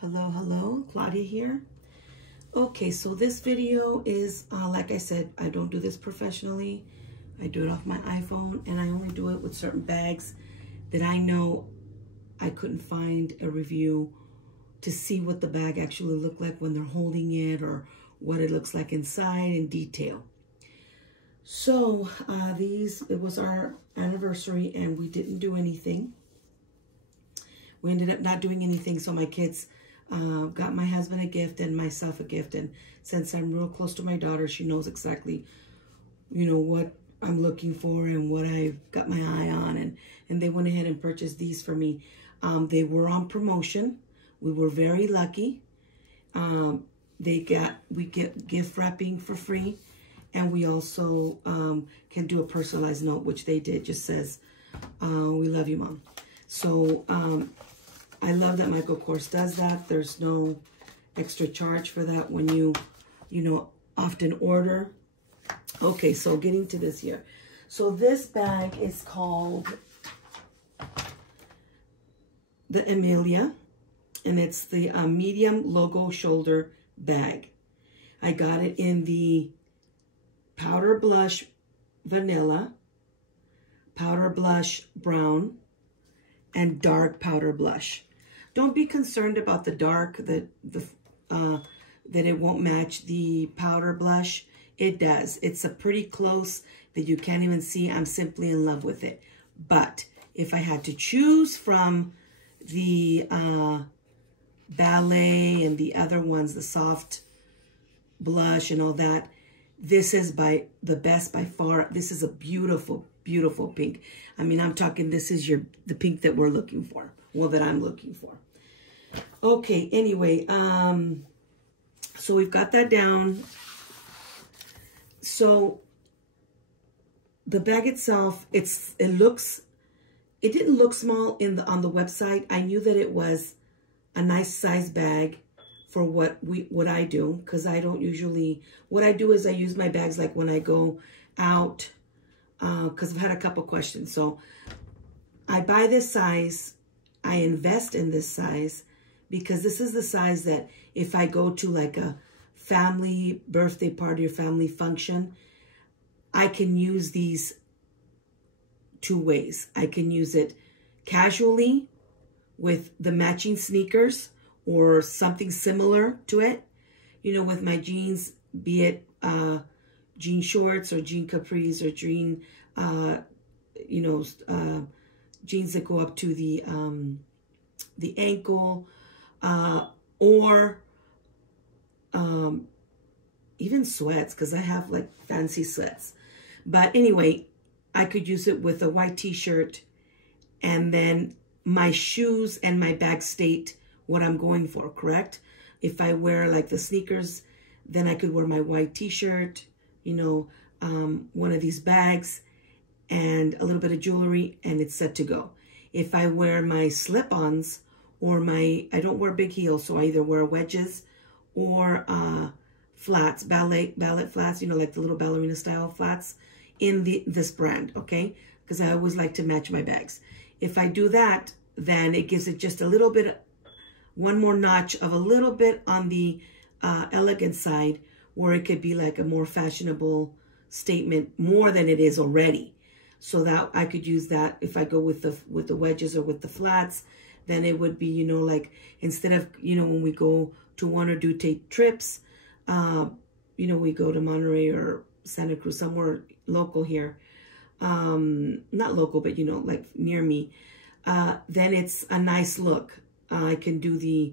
Hello, Claudia here. Okay, so this video is, like I said, I don't do this professionally. I do it off my iPhone, and I only do it with certain bags that I know I couldn't find a review to see what the bag actually looked like when they're holding it, or what it looks like inside in detail. So it was our anniversary, and we didn't do anything. We ended up not doing anything, so my kids got my husband a gift and myself a gift. And since I'm real close to my daughter, she knows exactly, what I'm looking for and what I've got my eye on. And they went ahead and purchased these for me. They were on promotion. We were very lucky. We get gift wrapping for free. And we also can do a personalized note, which they did. Just says, we love you, Mom. So I love that Michael Kors does that. There's no extra charge for that when you often order. Okay, so getting to this here. So this bag is called the Emilia, and it's the medium logo shoulder bag. I got it in the powder blush vanilla, powder blush brown, and dark powder blush. Don't be concerned about the dark, that it won't match the powder blush. It does. It's a pretty close that you can't even see. I'm simply in love with it. But if I had to choose from the ballet and the other ones, the soft blush and all that, this is the best by far. This is a beautiful, beautiful pink. I mean, I'm talking, this is the pink that we're looking for. Well, that I'm looking for. Okay, anyway, so we've got that down. So the bag itself, it didn't look small on the website. I knew that it was a nice size bag for what I do, because I don't usually, what I do is I use my bags like when I go out, because I've had a couple questions. So I buy this size, I invest in this size, because this is the size that if I go to like a family birthday party or family function, I can use these two ways. I can use it casually with the matching sneakers or something similar to it, with my jeans, be it jean shorts or jean capris or jean, jeans that go up to the ankle, or even sweats, because I have like fancy sweats. But anyway, I could use it with a white t-shirt, and then my shoes and my bag state what I'm going for, correct? If I wear like the sneakers, then I could wear my white t-shirt, one of these bags, and a little bit of jewelry, and it's set to go. If I wear my slip-ons or I don't wear big heels, so I either wear wedges or flats, ballet flats, like the little ballerina style flats in this brand, okay? Because I always like to match my bags. If I do that, then it gives it just a little bit, one more notch of a little bit on the elegant side, where it could be like a more fashionable statement, more than it is already. So that I could use that if I go with the wedges or with the flats, then it would be, like instead of, when we go to one or two trips, we go to Monterey or Santa Cruz, somewhere local here, not local, but, like near me, then it's a nice look. I can do the,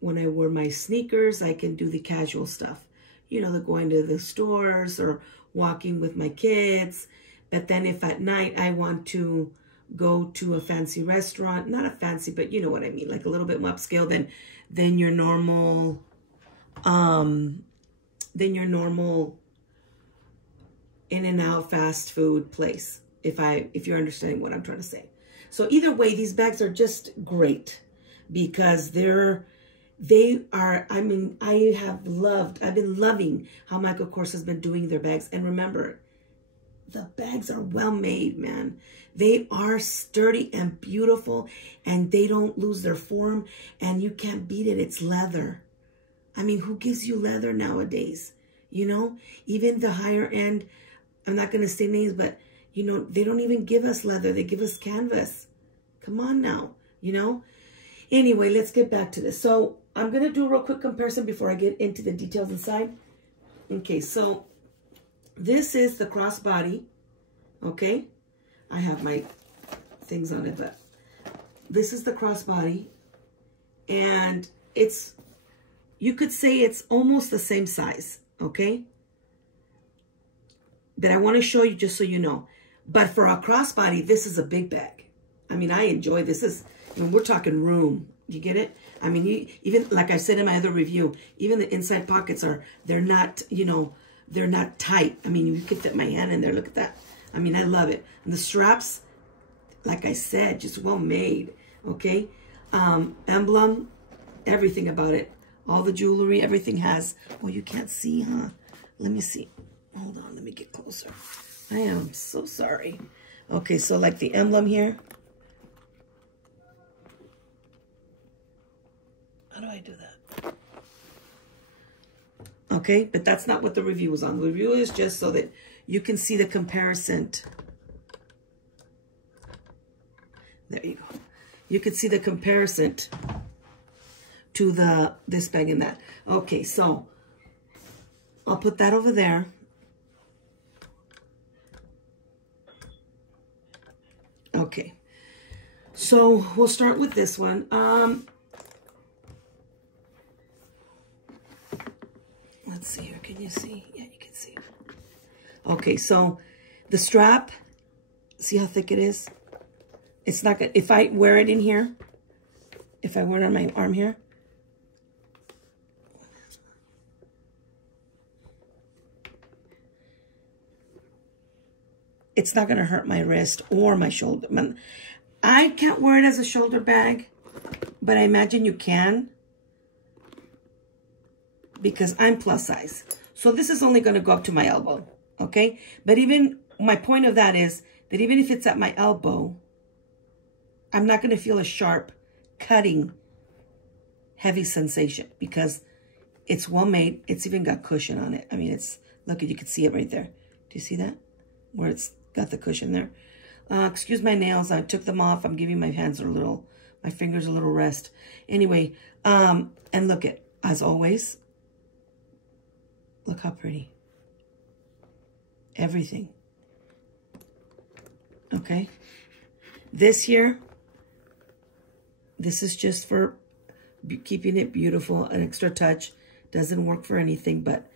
when I wear my sneakers, I can do the casual stuff, the going to the stores or walking with my kids. But then if at night I want to go to a fancy restaurant, not a fancy, but you know what I mean, like a little bit more upscale than your normal, in and out fast food place, if you're understanding what I'm trying to say. So either way, these bags are just great, because I've been loving how Michael Kors has been doing their bags. And remember, the bags are well made, man. They are sturdy and beautiful, and they don't lose their form, and you can't beat it. It's leather. I mean, who gives you leather nowadays? You know, even the higher end, I'm not going to say names, but, you know, they don't even give us leather. They give us canvas. Come on now, you know. Anyway, let's get back to this. So I'm going to do a real quick comparison before I get into the details inside. Okay, so this is the crossbody, okay? I have my things on it, but this is the crossbody, and it's, you could say it's almost the same size, okay? But I want to show you just so you know. But for a crossbody, this is a big bag. I mean, I enjoy this. I mean, we're talking room. You get it? I mean, you even, like I said in my other review, even the inside pockets they're not, you know, they're not tight. I mean, you can fit my hand in there. Look at that. I mean, I love it. And the straps, like I said, just well made, okay? Emblem, everything about it. All the jewelry, everything has, oh, you can't see, huh? Let me see. Hold on, let me get closer. I am so sorry. Okay, so like the emblem here. How do I do that? Okay, but that's not what the review was on. The review is just so that you can see the comparison. There you go. You can see the comparison to this bag and that. Okay, so I'll put that over there. Okay, so we'll start with this one. Let's see here. Can you see? Yeah, you can see. Okay, so the strap, see how thick it is? It's not good. If I wear it in here, if I wear it on my arm here, it's not going to hurt my wrist or my shoulder. I can't wear it as a shoulder bag, but I imagine you can because I'm plus size. So this is only going to go up to my elbow, okay? But even, my point of that is that even if it's at my elbow, I'm not going to feel a sharp, cutting, heavy sensation because it's well made. It's even got cushion on it. I mean, it's, look, you can see it right there. Do you see that? Where it's got the cushion there. Excuse my nails. I took them off. I'm giving my hands my fingers a little rest. Anyway, and look at, as always, look how pretty. Everything. Okay. This here, this is just for keeping it beautiful, an extra touch. Doesn't work for anything, but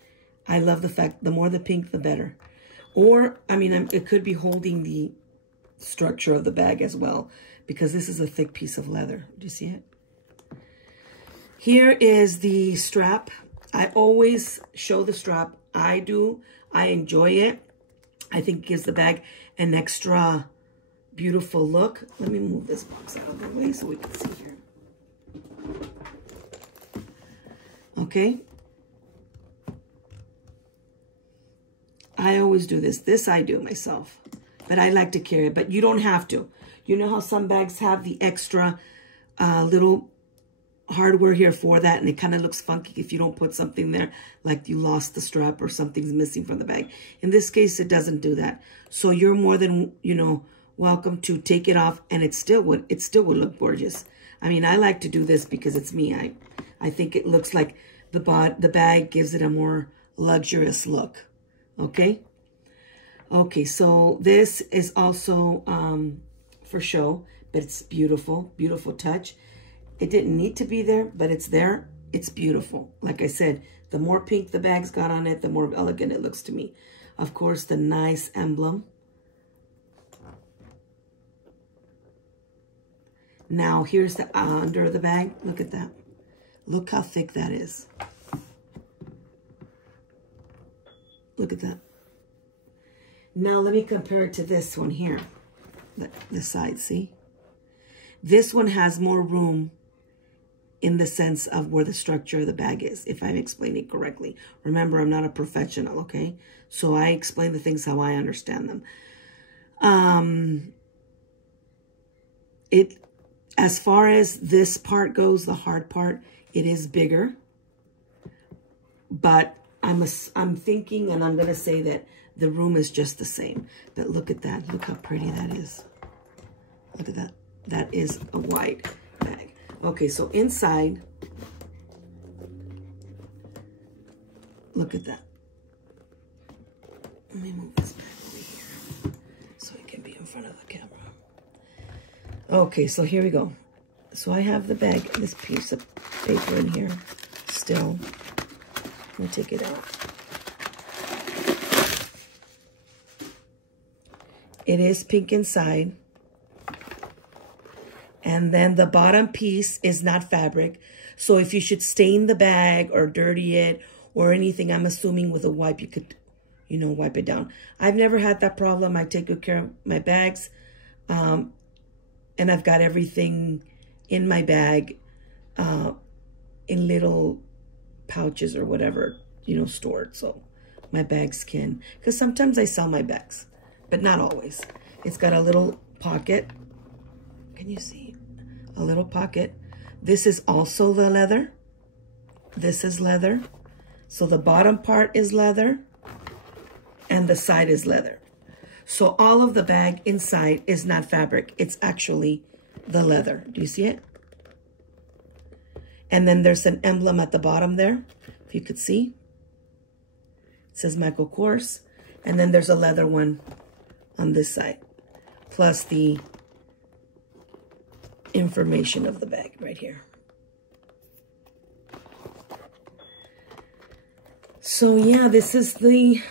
I love the fact, the more the pink, the better. Or, I mean, it could be holding the structure of the bag as well, because this is a thick piece of leather. Do you see it? Here is the strap. I always show the strap. I do. I enjoy it. I think it gives the bag an extra beautiful look. Let me move this box out of the way so we can see here. Okay. I always do this. This I do myself. But I like to carry it. But you don't have to. You know how some bags have the extra little hardware here for that, and it kind of looks funky if you don't put something there, like you lost the strap or something's missing from the bag. In this case, it doesn't do that. So you're more than, you know, welcome to take it off, and it still would look gorgeous. I mean, I like to do this because it's me. I think it looks like the bag gives it a more luxurious look. Okay? Okay, so this is also for show, but it's beautiful, beautiful touch. It didn't need to be there, but it's there. It's beautiful. Like I said, the more pink the bag's got on it, the more elegant it looks to me. Of course, the nice emblem. Now, here's the under of the bag. Look at that. Look how thick that is. Look at that. Now, let me compare it to this one here. The side, see? This one has more room in the sense of where the structure of the bag is, if I'm explaining correctly. Remember, I'm not a professional, okay? So I explain the things how I understand them. as far as this part goes, the hard part, it is bigger. But I'm thinking, and I'm going to say that the room is just the same. But look at that. Look how pretty that is. Look at that. That is a wide bag. Okay, so inside, look at that. Let me move this back over here so it can be in front of the camera. Okay, so here we go. So I have the bag, this piece of paper in here still. Let me take it out. It is pink inside. And then the bottom piece is not fabric. So if you should stain the bag or dirty it or anything, I'm assuming with a wipe you could, you know, wipe it down. I've never had that problem. I take good care of my bags. And I've got everything in my bag in little pouches or whatever, you know, stored. So my bags can, because sometimes I sell my bags, but not always. It's got a little pocket. Can you see? A little pocket. This is also the leather. This is leather. So the bottom part is leather and the side is leather. So all of the bag inside is not fabric. It's actually the leather. Do you see it? And then there's an emblem at the bottom there, if you could see. It says Michael Kors. And then there's a leather one on this side, plus the information of the bag right here. So yeah, this is the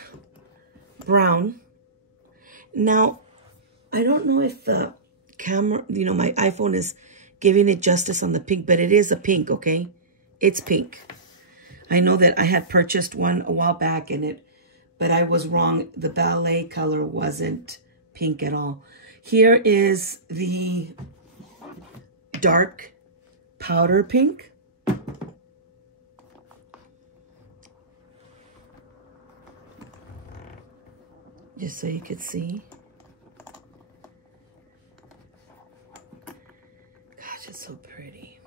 brown. Now, I don't know if the camera, you know, my iPhone is giving it justice on the pink, but it is a pink, okay? It's pink. I know that I had purchased one a while back but I was wrong. The ballet color wasn't pink at all. Here is the dark powder pink. Just so you could see. Gosh, it's so pretty.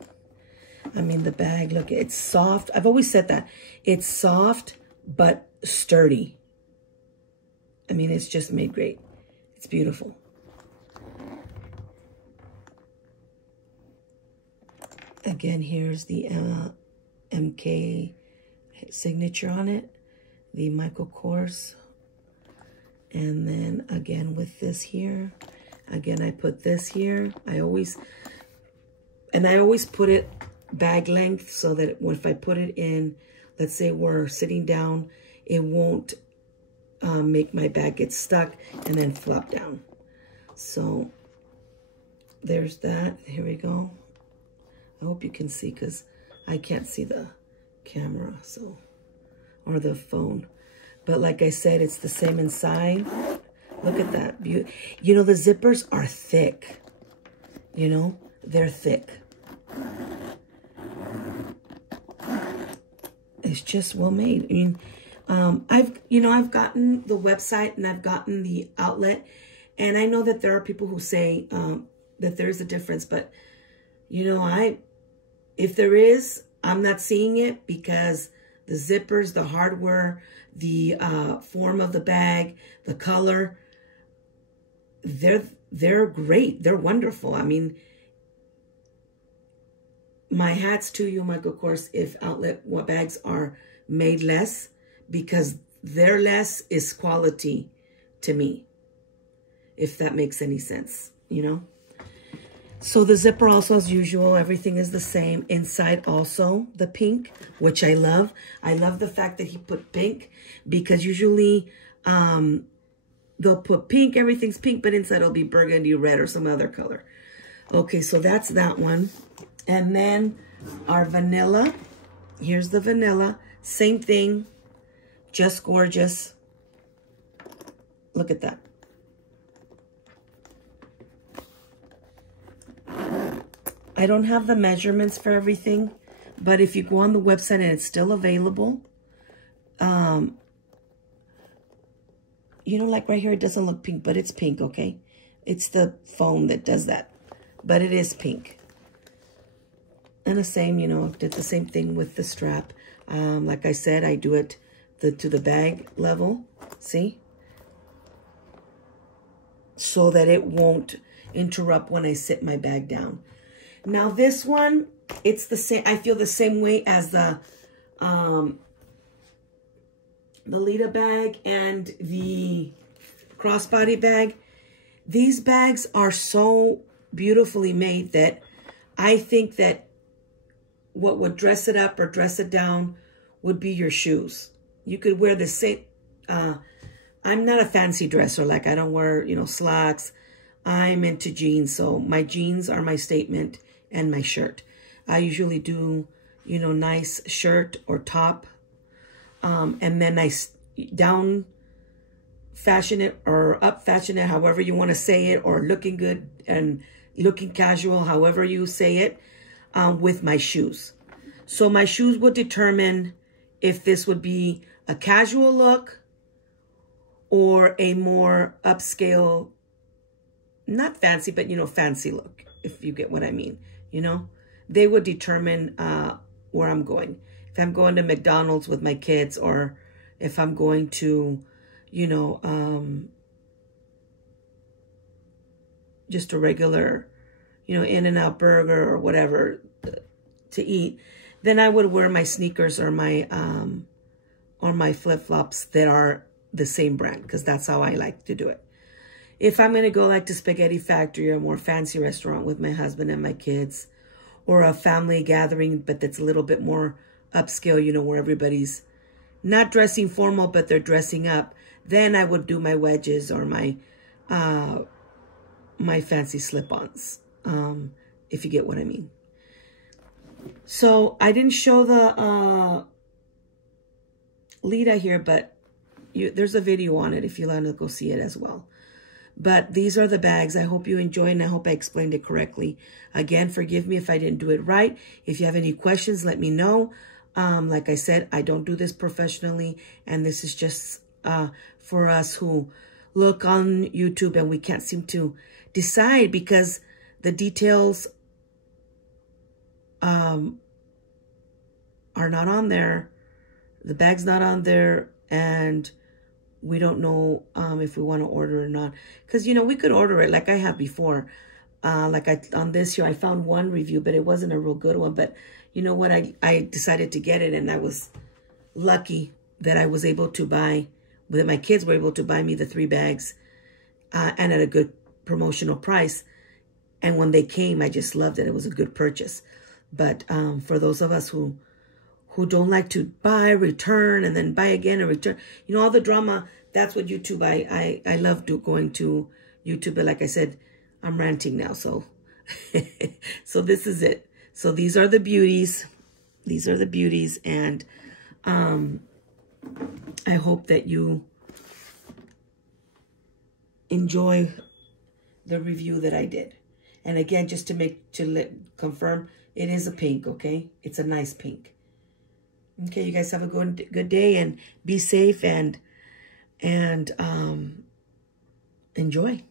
I mean, the bag, look, it's soft. I've always said that. It's soft, but sturdy. I mean, it's just made great. It's beautiful. Again, here's the MK signature on it. The Michael Kors. And then again with this here. Again, I put this here. I always put it bag length so that if I put it in, let's say we're sitting down, it won't make my bag get stuck and then flop down. So there's that. Here we go. I hope you can see because I can't see the camera, so, or the phone. But like I said, it's the same inside. Look at that. You know, the zippers are thick. You know, they're thick. It's just well made. I mean, I've gotten the website and I've gotten the outlet, and I know that there are people who say that there's a difference, but you know, if there is, I'm not seeing it because the zippers, the hardware, the form of the bag, the color, they're great. They're wonderful. I mean, my hats to you, Michael Kors, if outlet bags are made less, because their less is quality to me, if that makes any sense, you know? So the zipper also, as usual, everything is the same. Inside also the pink, which I love. I love the fact that he put pink, because usually they'll put pink, everything's pink, but inside it'll be burgundy, red, or some other color. Okay, so that's that one. And then our vanilla. Here's the vanilla. Same thing, just gorgeous. Look at that. I don't have the measurements for everything, but if you go on the website and it's still available, you know, like right here, it doesn't look pink, but it's pink, okay? It's the foam that does that. but it is pink. And the same, you know, did the same thing with the strap. Like I said, I do it to the bag level, see? So that it won't interrupt when I sit my bag down. Now this one, it's the same, I feel the same way as the Lita bag and the crossbody bag. These bags are so beautifully made that I think that what would dress it up or dress it down would be your shoes. You could wear the same, I'm not a fancy dresser. Like I don't wear, you know, slacks. I'm into jeans. So my jeans are my statement and my shirt. I usually do, you know, nice shirt or top. And then I down fashion it or up fashion it, however you want to say it, or looking good and looking casual, however you say it, with my shoes. So my shoes would determine if this would be a casual look or a more upscale, not fancy, but, you know, fancy look, if you get what I mean, you know. They would determine where I'm going. If I'm going to McDonald's with my kids, or if I'm going to, you know, just a regular, you know, In-N-Out burger or whatever to eat, then I would wear my sneakers or my flip-flops that are the same brand, because that's how I like to do it. If I'm going to go like to Spaghetti Factory or a more fancy restaurant with my husband and my kids, or a family gathering, but that's a little bit more upscale, you know, where everybody's not dressing formal, but they're dressing up, then I would do my wedges or my my fancy slip-ons, if you get what I mean. So I didn't show the Lita here, but there's a video on it if you want to go see it as well. But these are the bags. I hope you enjoyed, and I hope I explained it correctly. Again, forgive me if I didn't do it right. If you have any questions, let me know. Like I said, I don't do this professionally, and this is just for us who look on YouTube and we can't seem to decide because the details are not on there. The bag's not on there, and we don't know if we want to order or not. Because, you know, we could order it like I have before. On this here, I found one review, but it wasn't a real good one. But you know what? I decided to get it, and I was lucky that I was able to buy, that my kids were able to buy me the 3 bags and at a good promotional price. And when they came, I just loved it. It was a good purchase. But for those of us who don't like to buy, return, and then buy again and return, you know, all the drama, that's what YouTube, I love going to YouTube. But like I said, I'm ranting now. So, so this is it. So these are the beauties. These are the beauties. And I hope that you enjoy the review that I did. And again, just to confirm, it is a pink, okay? It's a nice pink. Okay, you guys have a good day, and be safe, and enjoy.